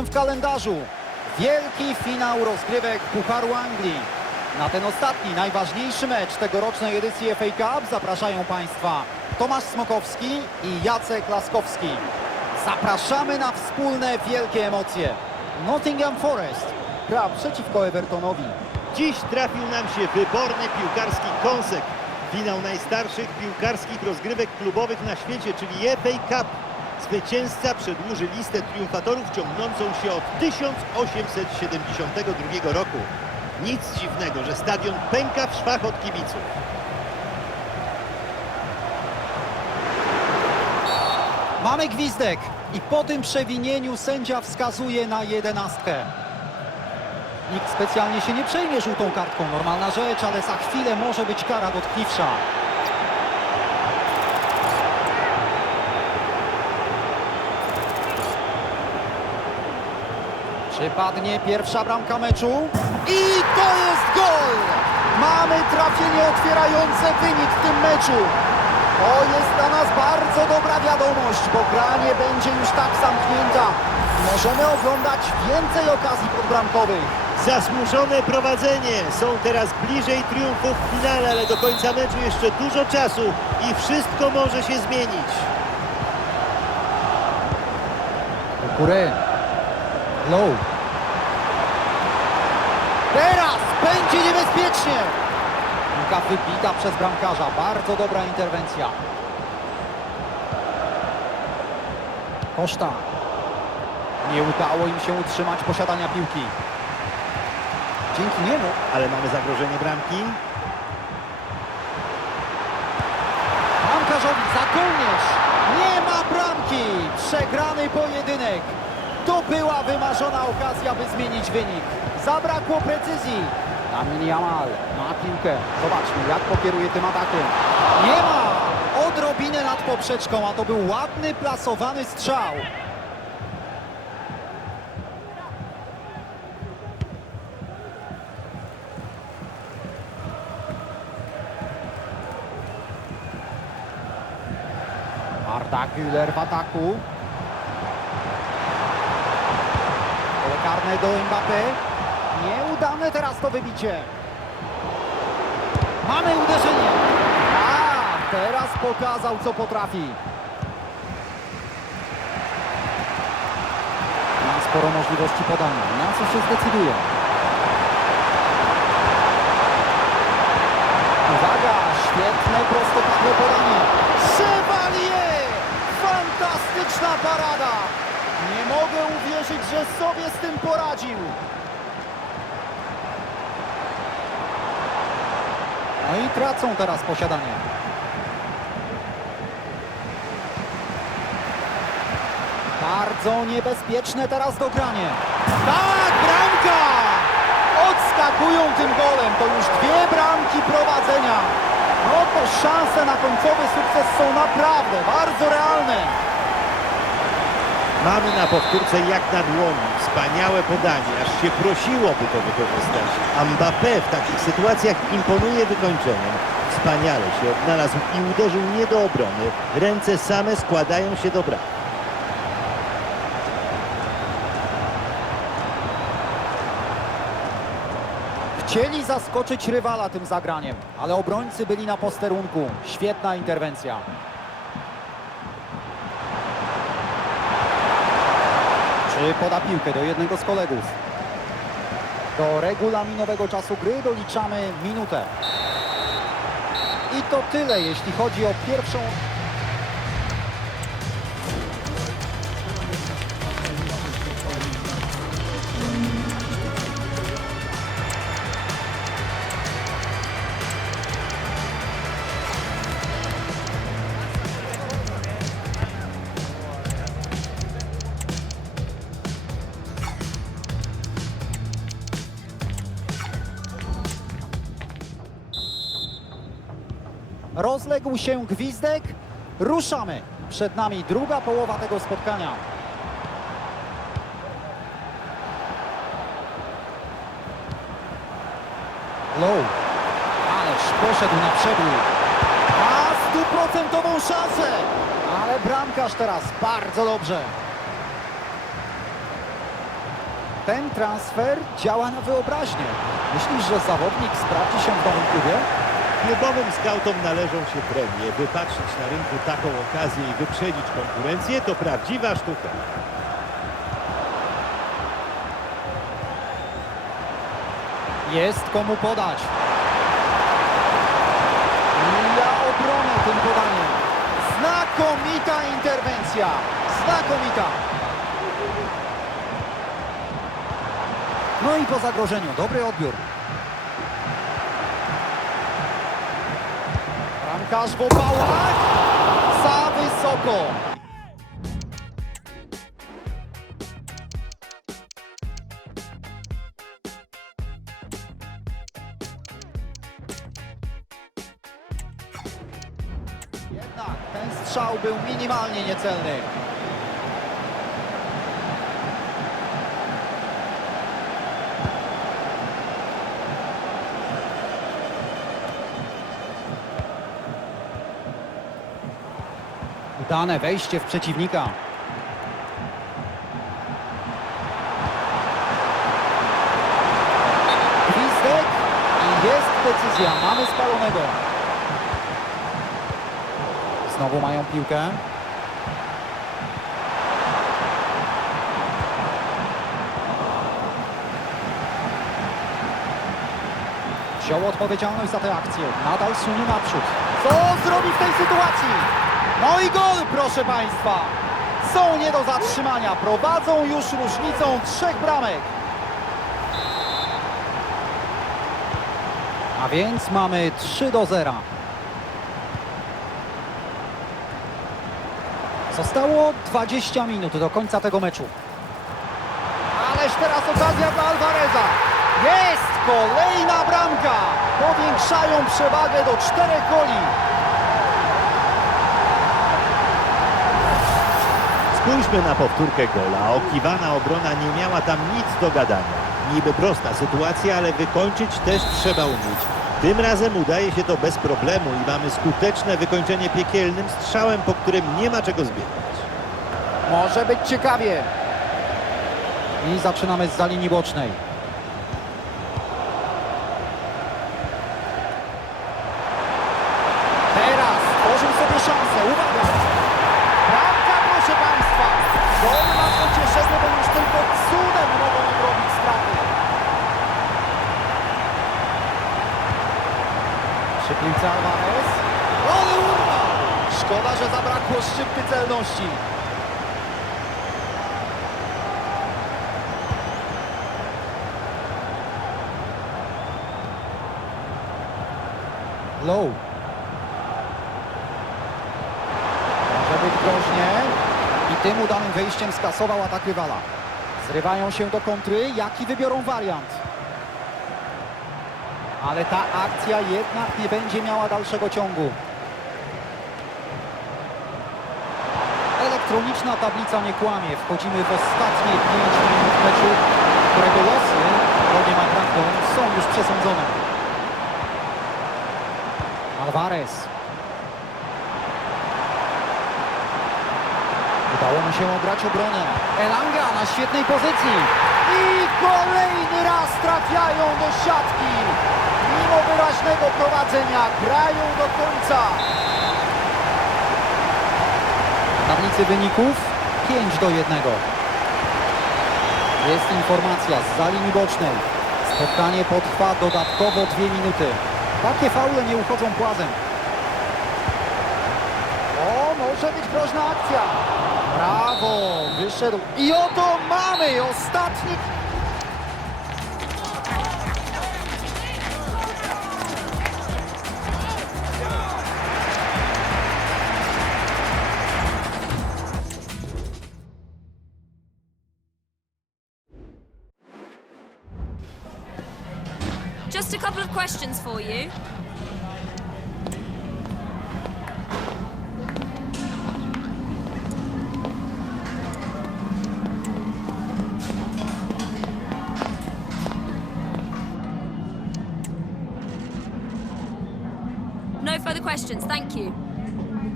w kalendarzu. Wielki finał rozgrywek Pucharu Anglii. Na ten ostatni, najważniejszy mecz tegorocznej edycji FA Cup zapraszają Państwa Tomasz Smokowski i Jacek Laskowski. Zapraszamy na wspólne wielkie emocje. Nottingham Forest gra przeciwko Evertonowi. Dziś trafił nam się wyborny piłkarski kąsek. Finał najstarszych piłkarskich rozgrywek klubowych na świecie, czyli FA Cup. Zwycięzca przedłuży listę triumfatorów ciągnącą się od 1872 roku. Nic dziwnego, że stadion pęka w szwach od kibiców. Mamy gwizdek i po tym przewinieniu sędzia wskazuje na jedenastkę. Nikt specjalnie się nie przejmie żółtą kartką, normalna rzecz, ale za chwilę może być kara dotkliwsza. Przypadnie pierwsza bramka meczu i to jest gol! Mamy trafienie otwierające wynik w tym meczu. To jest dla nas bardzo dobra wiadomość, bo gra nie będzie już tak zamknięta. Możemy oglądać więcej okazji podbramkowych. Zasłużone prowadzenie. Są teraz bliżej triumfu w finale, ale do końca meczu jeszcze dużo czasu i wszystko może się zmienić. Kury. Low. Teraz będzie niebezpiecznie. Piłka wybita przez bramkarza. Bardzo dobra interwencja. Koszta. Nie udało im się utrzymać posiadania piłki. Dzięki niemu Ale mamy zagrożenie bramki. Bramkarzowi za kołnierz. Nie ma bramki. Przegrany pojedynek. To była wymarzona okazja, by zmienić wynik. Zabrakło precyzji. Lamin Jamal ma piłkę. Zobaczmy, jak pokieruje tym atakiem. Nie ma. Odrobinę nad poprzeczką, a to był ładny, plasowany strzał. Arda Güler w ataku. Pole karne do Mbappé. Nieudane teraz to wybicie. Mamy uderzenie. A, teraz pokazał co potrafi. Ma sporo możliwości podania. Na co się zdecyduje? Uwaga, świetne prostopadłe podanie. Chevalier! Fantastyczna parada! Nie mogę uwierzyć, że sobie z tym poradził. No i tracą teraz posiadanie. Bardzo niebezpieczne teraz dogranie. Tak, bramka! Odskakują tym golem. To już dwie bramki prowadzenia. No to szanse na końcowy sukces są naprawdę bardzo realne. Mamy na powtórce jak na dłoni. Wspaniałe podanie, aż się prosiłoby to wykorzystać. Mbappé w takich sytuacjach imponuje wykończeniem. Wspaniale się odnalazł i uderzył nie do obrony. Ręce same składają się do bram. Chcieli zaskoczyć rywala tym zagraniem, ale obrońcy byli na posterunku. Świetna interwencja. Poda piłkę do jednego z kolegów? Do regulaminowego czasu gry doliczamy minutę. I to tyle, jeśli chodzi o pierwszą Rozległ się gwizdek. Ruszamy. Przed nami druga połowa tego spotkania. Low. Ależ poszedł na przebój. Ma stuprocentową szansę. Ale bramkarz teraz bardzo dobrze. Ten transfer działa na wyobraźnię. Myślisz, że zawodnik sprawdzi się w nowym klubie? Klubowym skautom należą się premie. Wypatrzyć na rynku taką okazję i wyprzedzić konkurencję to prawdziwa sztuka. Jest komu podać. Ja obronę tym podaniem. Znakomita interwencja. Znakomita. No i po zagrożeniu. Dobry odbiór. Bramkarz w opałach. Za wysoko. Jednak ten strzał był minimalnie niecelny. Wejście w przeciwnika. Gwizdek i jest decyzja. Mamy spalonego. Znowu mają piłkę. Wziął odpowiedzialność za tę akcję. Nadal sunie naprzód. Co zrobi w tej sytuacji? No i gol, proszę Państwa. Są nie do zatrzymania. Prowadzą już różnicą trzech bramek. A więc mamy 3 do 0. Zostało 20 minut do końca tego meczu. Ależ teraz okazja dla Alvareza. Jest kolejna bramka. Powiększają przewagę do czterech goli. Spójrzmy na powtórkę gola. Okiwana obrona nie miała tam nic do gadania. Niby prosta sytuacja, ale wykończyć też trzeba umieć. Tym razem udaje się to bez problemu i mamy skuteczne wykończenie piekielnym strzałem, po którym nie ma czego zbierać. Może być ciekawie. I zaczynamy z za linii bocznej. Zabrakło szczypty celności. Low. Może być groźnie. I tym udanym wejściem skasował atak rywala. Zrywają się do kontry. Jaki wybiorą wariant? Ale ta akcja jednak nie będzie miała dalszego ciągu. Elektroniczna tablica nie kłamie. Wchodzimy w ostatnie 5 minut meczu, którego losy, zgodnie ma prawdą, są już przesądzone. Alvarez. Udało mu się obrać obronę. Elanga na świetnej pozycji. I kolejny raz trafiają do siatki. Mimo wyraźnego prowadzenia grają do końca. Tablicy wyników 5 do 1. Jest informacja z za linii bocznej. Spotkanie potrwa dodatkowo 2 minuty. Takie faule nie uchodzą płazem. O, może być groźna akcja. Brawo, wyszedł. I oto mamy ostatni. Just a couple of questions for you. No further questions, thank you.